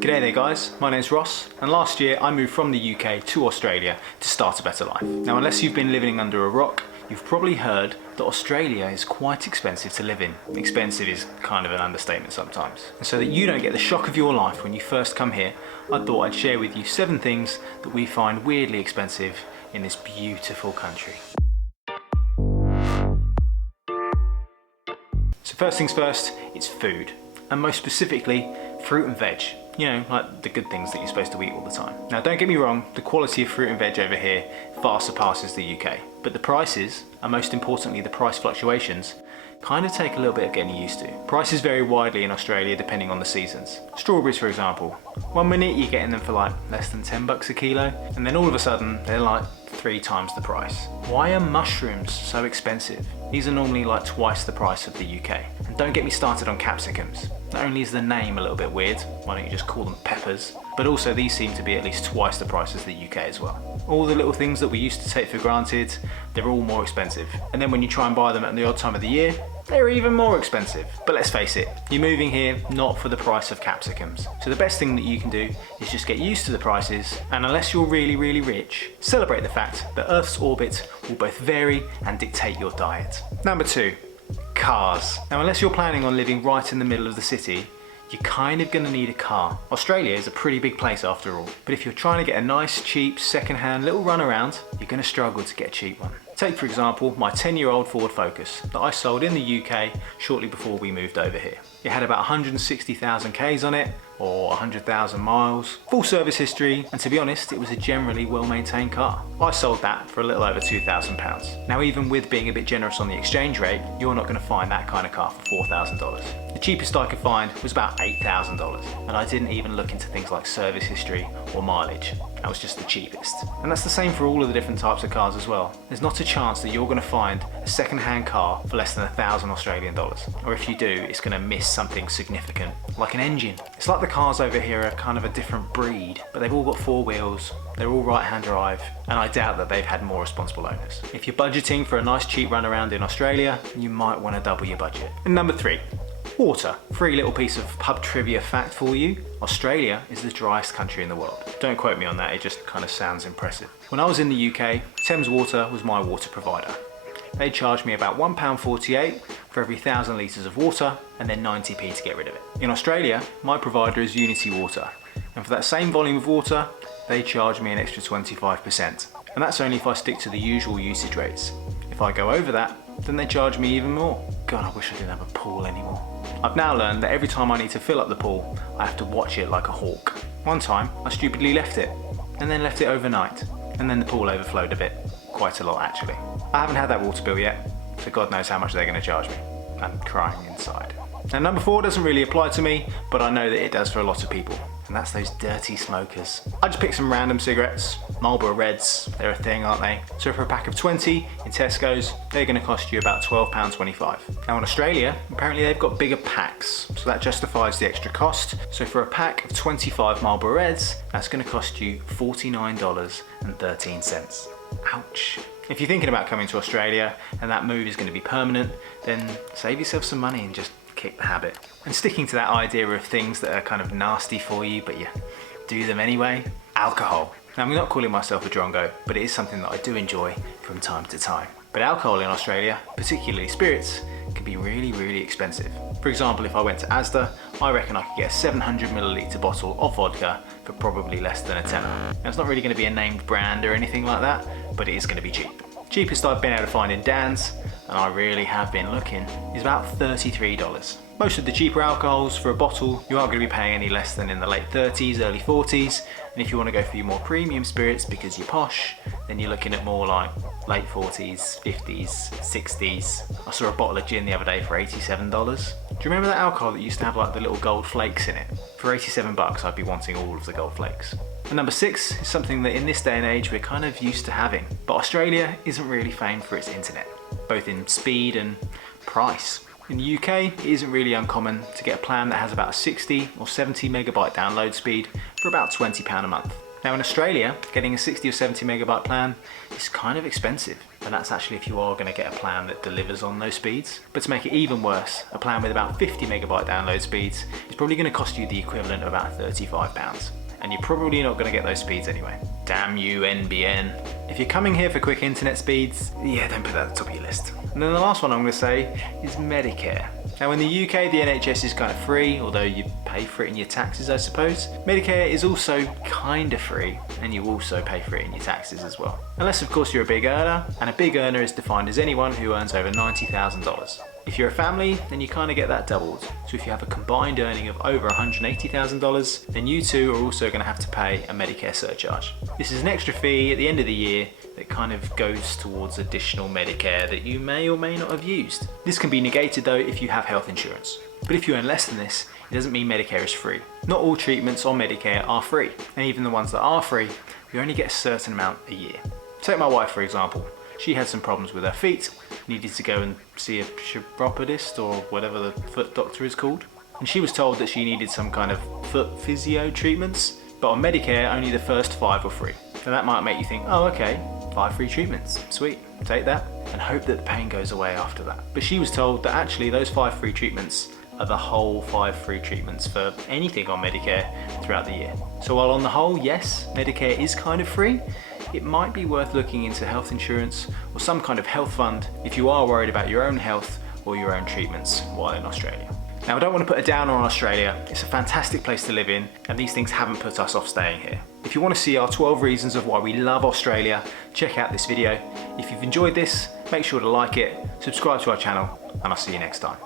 G'day there guys, my name's Ross, and last year I moved from the UK to Australia to start a better life. Now unless you've been living under a rock, you've probably heard that Australia is quite expensive to live in. Expensive is kind of an understatement sometimes. And so that you don't get the shock of your life when you first come here, I thought I'd share with you 7 things that we find weirdly expensive in this beautiful country. So first things first, it's food, and most specifically fruit and veg. You know, like the good things that you're supposed to eat all the time. Now don't get me wrong, the quality of fruit and veg over here far surpasses the UK, but the prices, and most importantly the price fluctuations, kind of take a little bit of getting used to. Prices vary widely in Australia depending on the seasons. Strawberries for example, one minute you're getting them for like less than 10 bucks a kilo, and then all of a sudden they're like 3 times the price. Why are mushrooms so expensive? These are normally like twice the price of the UK. And don't get me started on capsicums. Not only is the name a little bit weird, why don't you just call them peppers, but also these seem to be at least twice the price as the UK as well. All the little things that we used to take for granted, they're all more expensive. And then when you try and buy them at the odd time of the year, they're even more expensive. But let's face it, you're moving here not for the price of capsicums. So the best thing that you can do is just get used to the prices, and unless you're really, really rich, celebrate the fact that Earth's orbit will both vary and dictate your diet. Number 2, cars. Now unless you're planning on living right in the middle of the city, you're kind of going to need a car. Australia is a pretty big place after all, but if you're trying to get a nice, cheap, second-hand little run around, you're going to struggle to get a cheap one. Take for example my 10-year-old Ford Focus that I sold in the UK shortly before we moved over here. It had about 160,000 Ks on it, or 100,000 miles, full service history, and to be honest, it was a generally well-maintained car. I sold that for a little over £2,000. Now even with being a bit generous on the exchange rate, you're not going to find that kind of car for $4,000. The cheapest I could find was about $8,000, and I didn't even look into things like service history or mileage. That was just the cheapest. And that's the same for all of the different types of cars as well. There's not a chance that you're going to find a second-hand car for less than $1,000 Australian dollars. Or if you do, it's going to miss something significant, like an engine. It's like the cars over here are kind of a different breed, but they've all got 4 wheels, they're all right-hand drive, and I doubt that they've had more responsible owners. If you're budgeting for a nice cheap run around in Australia, you might want to double your budget. And number 3, water. Free little piece of pub trivia fact for you. Australia is the driest country in the world. Don't quote me on that, it just kind of sounds impressive. When I was in the UK, Thames Water was my water provider. They charged me about £1.48 for every 1,000 litres of water, and then 90p to get rid of it. In Australia, my provider is Unity Water, and for that same volume of water, they charge me an extra 25%. And that's only if I stick to the usual usage rates. If I go over that, then they charge me even more. God, I wish I didn't have a pool anymore. I've now learned that every time I need to fill up the pool, I have to watch it like a hawk. One time, I stupidly left it, and then left it overnight, and then the pool overflowed a bit. Quite a lot actually. I haven't had that water bill yet, so God knows how much they're going to charge me. I'm crying inside. Now number 4 doesn't really apply to me, but I know that it does for a lot of people, and that's those dirty smokers. I just picked some random cigarettes. Marlboro Reds, they're a thing, aren't they? So for a pack of 20 in Tesco's, they're going to cost you about £12.25. Now in Australia, apparently they've got bigger packs, so that justifies the extra cost. So for a pack of 25 Marlboro Reds, that's going to cost you $49.13. Ouch. If you're thinking about coming to Australia and that move is going to be permanent, then save yourself some money and just kick the habit. And sticking to that idea of things that are kind of nasty for you, but you do them anyway, alcohol. Now I'm not calling myself a drongo, but it is something that I do enjoy from time to time. But alcohol in Australia, particularly spirits, can be really, really expensive. For example, if I went to Asda, I reckon I could get a 700ml bottle of vodka for probably less than a tenner. Now it's not really going to be a named brand or anything like that, but it is going to be cheap. Cheapest I've been able to find in Dan's, and I really have been looking, is about $33. Most of the cheaper alcohols for a bottle, you aren't going to be paying any less than in the late 30s, early 40s, and if you want to go for your more premium spirits because you're posh, then you're looking at more like late 40s, 50s, 60s. I saw a bottle of gin the other day for $87. Do you remember that alcohol that used to have like the little gold flakes in it? For 87 bucks, I'd be wanting all of the gold flakes. And number 6 is something that in this day and age we're kind of used to having, but Australia isn't really famed for its internet, both in speed and price. In the UK, it isn't really uncommon to get a plan that has about a 60 or 70 megabyte download speed for about £20 a month. Now in Australia, getting a 60 or 70 megabyte plan is kind of expensive, and that's actually if you are going to get a plan that delivers on those speeds. But to make it even worse, a plan with about 50 megabyte download speeds is probably going to cost you the equivalent of about £35. And you're probably not going to get those speeds anyway. Damn you, NBN. If you're coming here for quick internet speeds, yeah, don't put that at the top of your list. And then the last one I'm going to say is Medicare. Now in the UK, the NHS is kind of free, although you pay for it in your taxes, I suppose. Medicare is also kind of free, and you also pay for it in your taxes as well. Unless of course you're a big earner, and a big earner is defined as anyone who earns over $90,000. If you're a family, then you kind of get that doubled. So if you have a combined earning of over $180,000, then you too are also going to have to pay a Medicare surcharge. This is an extra fee at the end of the year that kind of goes towards additional Medicare that you may or may not have used. This can be negated though if you have health insurance. But if you earn less than this, it doesn't mean Medicare is free. Not all treatments on Medicare are free, and even the ones that are free, you only get a certain amount a year. Take my wife for example. She had some problems with her feet, needed to go and see a chiropodist or whatever the foot doctor is called. And she was told that she needed some kind of foot physio treatments, but on Medicare only the first 5 were free. So that might make you think, oh okay, 5 free treatments, sweet, take that, and hope that the pain goes away after that. But she was told that actually those 5 free treatments are the whole 5 free treatments for anything on Medicare throughout the year. So while on the whole, yes, Medicare is kind of free, it might be worth looking into health insurance or some kind of health fund if you are worried about your own health or your own treatments while in Australia. Now I don't want to put a downer on Australia, it's a fantastic place to live in and these things haven't put us off staying here. If you want to see our 12 reasons of why we love Australia, check out this video. If you've enjoyed this, make sure to like it, subscribe to our channel, and I'll see you next time.